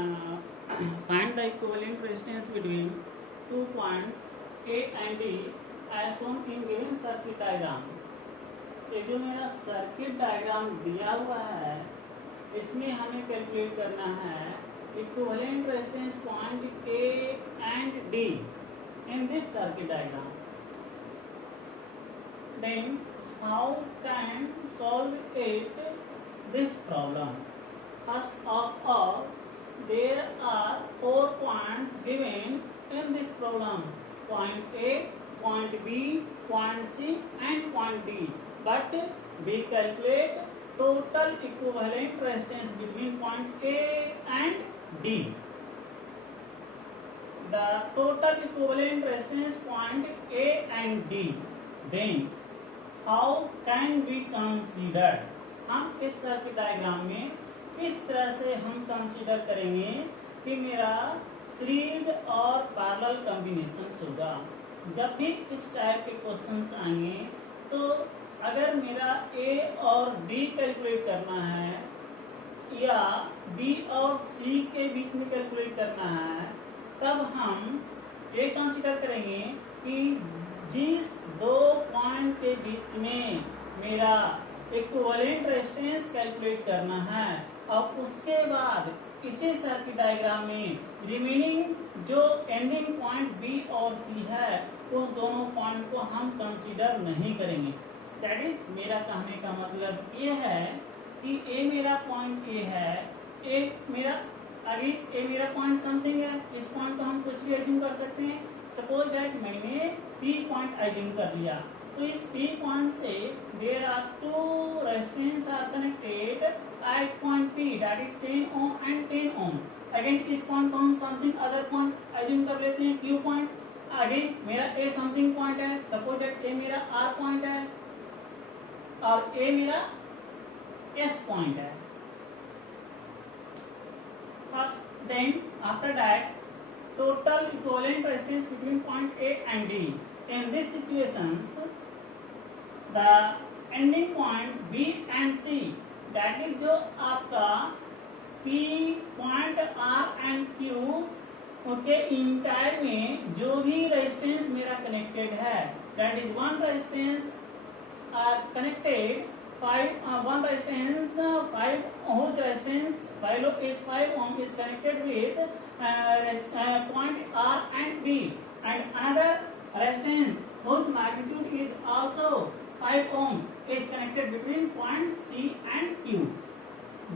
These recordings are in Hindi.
uh, find the equivalent resistance between 2 points A and D as shown in given circuit diagram. ये जो मेरा सर्किट डायग्राम दिया हुआ है इसमें हमें कैलकुलेट करना है equivalent resistance point A and D in this circuit diagram. Then how can solve it this problem? First of all, there are 4 points given in this problem: point A, point B, point C and point D. But we calculate total equivalent resistance between point A and D. The total equivalent resistance point A and D. Then how can we consider? हम इस सर्किट डायग्राम में किस तरह से हम कंसीडर करेंगे कि मेरा सीरीज और पैरेलल कॉम्बिनेशन होगा। जब भी इस टाइप के क्वेश्चंस आएंगे तो अगर मेरा ए और डी कैलकुलेट करना है या बी और सी के बीच में कैलकुलेट करना है, तब हम ये कंसीडर करेंगे कि जिस 2 पॉइंट के बीच में मेरा इक्विवेलेंट रेजिस्टेंस कैलकुलेट करना है और उसके बाद इसी सर्किट डायग्राम में रिमेनिंग जो एंडिंग पॉइंट बी और सी है उस दोनों पॉइंट को हम कंसीडर नहीं करेंगे। दैट इज मेरा कहने का मतलब ये है कि ए मेरा पॉइंट ए है, ए मेरा पॉइंट समथिंग है, इस पॉइंट को हम कुछ भी एज्यूम कर सकते हैं। सपोज दैट मैंने पी पॉइंट एज्यूम कर लिया, तो इस पी पॉइंट से there are 2 resistance are connected at point P, that is 10 ohm and 10 ohm. Again इस पॉइंट को हम समथिंग अदर पॉइंट एज्यूम कर लेते हैं, क्यू पॉइंट। अगेन मेरा ए समथिंग पॉइंट है, सपोज दैट ए मेरा आर पॉइंट है और ए मेरा एस पॉइंट है। First then after that total equivalent resistance between point A and D. In this situations, the ending point B and C, that is जो आपका P point R and Q okay entire में जो भी रेजिस्टेंस मेरा कनेक्टेड है, that is one resistance are connected 1 resistance 5 whose resistance value is 5 ohm is connected with point R and B, and another resistance whose magnitude is also 5 ohm is connected between point C and Q.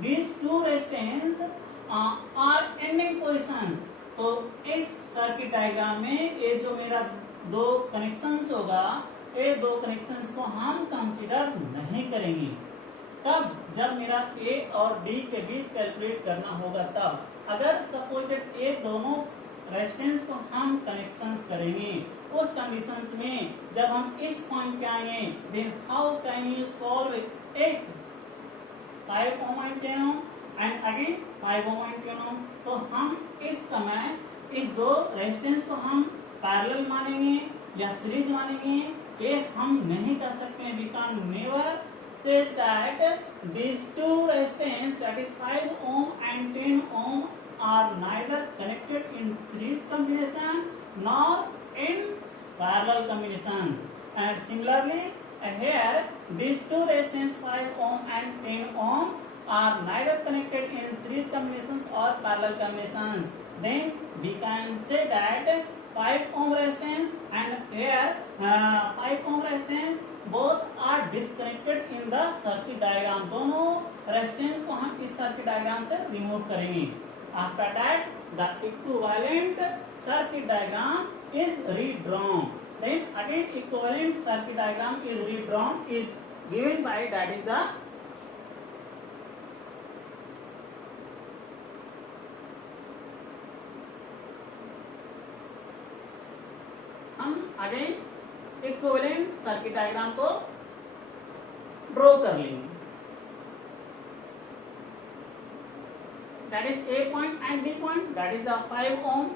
These two resistance are ending positions. तो इस सर्किट डायग्राम में ये जो मेरा 2 कनेक्शंस होगा, ये 2 कनेक्शंस को हम कंसीडर नहीं करेंगे। तब जब मेरा ए और डी के बीच कैलकुलेट करना होगा, तब अगर सपोजेड ये दोनों रेजिस्टेंस को हम कनेक्शंस करेंगे, उस कंडीशंस में जब हम इस पॉइंट पे आएंगे, then how can you solve it 5 ohm and 10 ohm and again 5 ohm and 10 ohm. तो हम इस समय इस 2 रेजिस्टेंस को हम पैरेलल मानेंगे या सीरीज मानेंगे, ये हम नहीं कर सकते हैं। We can never says that these 2 resistance, that is 5 ohm and 10 ohm, are neither connected in series combination nor in parallel combinations. And similarly here these 2 resistance 5 ohm and 10 ohm are neither connected in series combinations or parallel combinations. Then we can say that 5 ohm resistance and here 5 ohm resistance both are disconnected in the circuit diagram. दोनों रेजिस्टेंस को हम इस सर्किट डायग्राम से रिमूव करेंगे। After that the equivalent circuit diagram is redrawn. Then again equivalent circuit diagram is redrawn, is given by, that is the हम अगेन इक्विवेलेंट सर्किट डायग्राम को ड्रॉ कर लेंगे। That is A point and B point, that is the 5 ohm,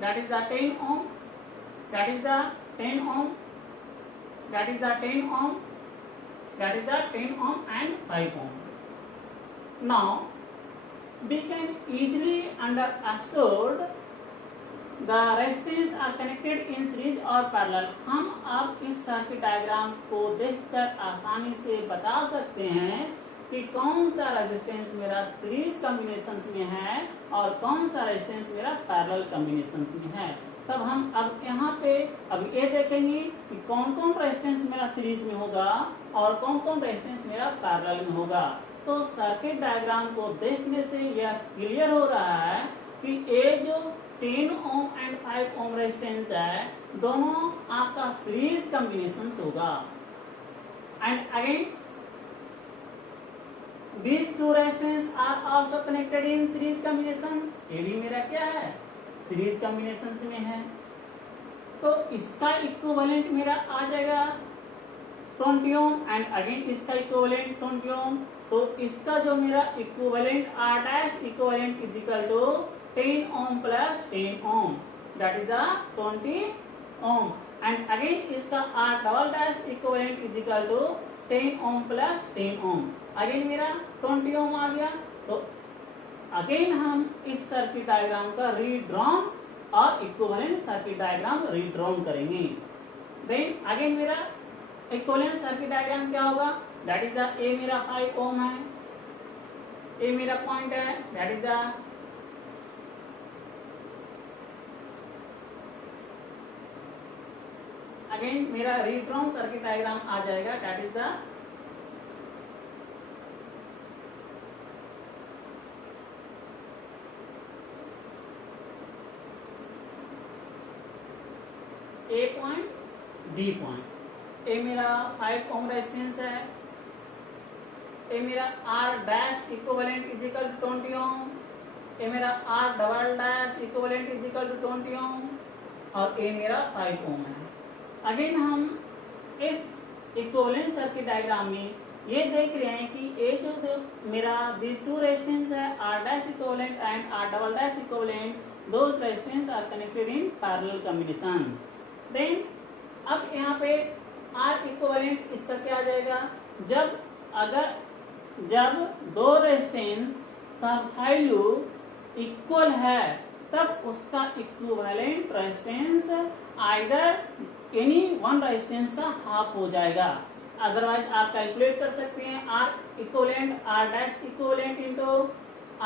that is the 10 ohm, that is the 10 ohm, that is the 10 ohm, that is the 10 ohm and 5 ohm. Now we can easily understood the resistance are connected in series और parallel। हम अब इस सर्किट डायग्राम को देखकर आसानी से बता सकते हैं कि कौन सा रेजिस्टेंस मेरा सीरीज कॉम्बिनेशन में है और कौन सा रेजिस्टेंस मेरा पैरेलल कॉम्बिनेशन में है। तब हम अब यहाँ पे अब ये देखेंगे कि कौन कौन रेजिस्टेंस मेरा सीरीज में होगा और कौन कौन रेजिस्टेंस मेरा पैरेलल में होगा। तो सर्किट डायग्राम को देखने से यह क्लियर हो रहा है कि ये जो 10 ओम एंड 5 ओम रेजिस्टेंस है दोनों आपका सीरीज कॉम्बिनेशन होगा। And again these two resistors are also connected in series combinations। ये भी मेरा क्या है सीरीज कॉम्बिनेशन में है। तो इसका इक्विवेलेंट मेरा आ जाएगा 20 ओम एंड अगेन इसका इक्विवेलेंट 20 ओम। तो इसका जो मेरा equivalent R dash equivalent is equal to 10 ohm plus 10 ohm that is the 20 ohm and again इसका R double dash equivalent is equal to 10 ohm plus 10 ohm. Again मेरा 20 ओम आ गया। तो अगेन हम इस सर्किट डायग्राम का रीड्रॉन और इक्विवेलेंट सर्किट डायग्राम रीड्रॉन करेंगे। देन अगेन मेरा इक्विवेलेंट सर्किट डायग्राम क्या होगा दैट इज द ए मेरा 5 ओम है, ए मेरा पॉइंट है दैट इज द अगेन मेरा रीड्रॉन सर्किट डायग्राम आ जाएगा that is the A point B point. A मेरा 5 ओम रेजिस्टेंस है, ए मेरा R dash equivalent is equal to 20 ohm, A मेरा R double dash equivalent is equal to 20 ohm और ए मेरा 5 ओम है। अगेन हम इस इक्विवेलेंट सर्किट डायग्राम में ये देख रहे हैं कि ये जो मेरा these two रेजिस्टेंस है R dash equivalent and R double dash equivalent those resistance are connected in parallel combination. Then अब यहाँ पे आर इक्विवेलेंट इसका क्या आ जाएगा जब दो रेजिस्टेंस का वैल्यू इक्वल है तब उसका equivalent resistance either any one resistance का हाफ हो जाएगा। अदरवाइज आप कैलकुलेट कर सकते हैं R equivalent R dash equivalent into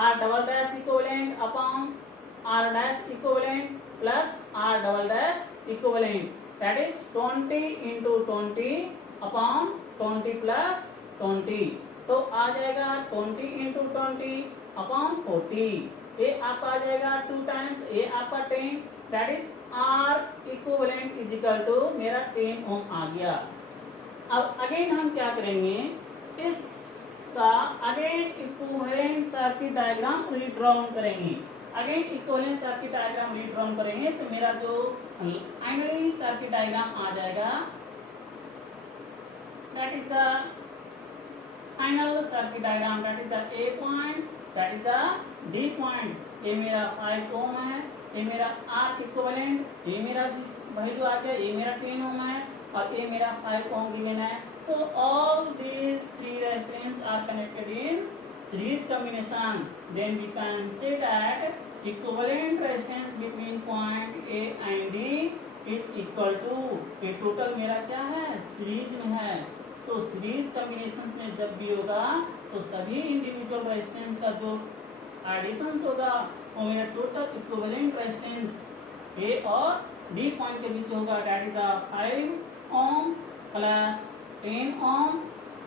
R double dash equivalent upon R dash equivalent plus R double dash equivalent that is 20 into 20 upon 20 plus 20। तो आ जाएगा 20 into 20 अपॉन 40। ये आपका आ जाएगा 2 times ये आपका 10 that is R equivalent is equal to मेरा 10 ओम आ गया। अब अगेन हम क्या करेंगे इसका again equivalent circuit diagram redrawn करेंगे। Again equivalent circuit diagram redrawn करेंगे तो मेरा जो फाइनली सर्किट डायग्राम आ जाएगा that is the final circuit diagram that is the A point that is the D point. ये मेरा 5 ओम है, ये मेरा आर इक्विवेलेंट, ये मेरा जिस वैल्यू आ गया ये मेरा 10 ओम है और ये मेरा 5 ओम गिवन है। तो all these three resistors are connected in series combination। Then we can say that equivalent resistance between point A and D is equal to ये टोटल मेरा क्या है सीरीज में है। तो सीरीज कॉम्बिनेशन में जब भी होगा तो सभी इंडिविजुअल रेजिस्टेंस का जो एडिशन होगा वो मेरा टोटल इक्विवेलेंट रेजिस्टेंस ए और डी पॉइंट के बीच होगा that is the 5 ohm plus 10 ohm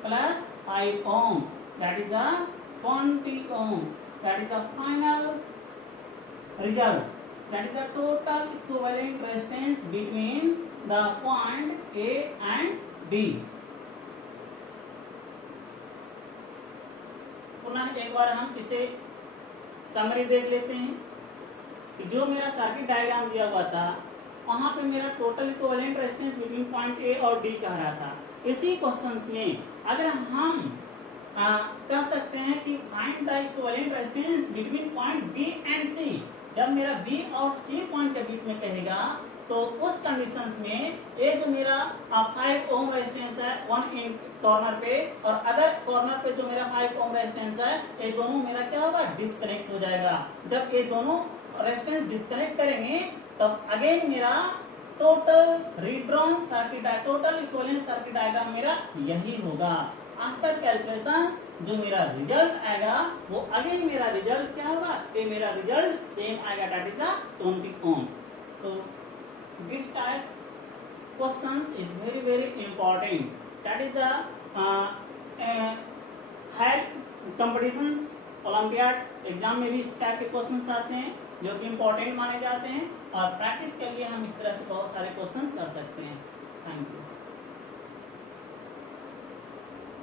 plus 5 ohm that is the 20 ohm that is the final result that is the total equivalent resistance between the point A and B। पुनः एक बार हम इसे समरी देख लेते हैं कि जो मेरा सर्किट डायग्राम दिया हुआ था वहां पे मेरा total equivalent resistance between point A और डी कह रहा था। इसी क्वेश्चंस में अगर हम कह सकते हैं कि find the equivalent resistance between point B and C, जब मेरा बी और सी पॉइंट के बीच में कहेगा तो उस कंडीशंस में ये जो मेरा 5 ओम रेजिस्टेंस है वन इन कॉर्नर पे और अदर कॉर्नर पे जो मेरा 5 ओम रेजिस्टेंस है, ये दोनों मेरा क्या होगा, डिस्कनेक्ट हो जाएगा। जब ये दोनों रेजिस्टेंस डिस्कनेक्ट करेंगे तब अगेन मेरा total redrawn circuit, total equivalent circuit diagram मेरा यही होगा। आफ्टर कैलकुलेशन जो मेरा रिजल्ट आएगा वो अगेन मेरा रिजल्ट क्या होगा, ये मेरा रिजल्ट सेम आएगा, दैट इज द 20 ओम। तो this type questions is very very important, that is the higher competitions olympiad exam में भी इस टाइप के क्वेश्चंस आते हैं जो कि इंपॉर्टेंट माने जाते हैं, और प्रैक्टिस के लिए हम इस तरह से बहुत सारे क्वेश्चंस कर सकते हैं। Thank you.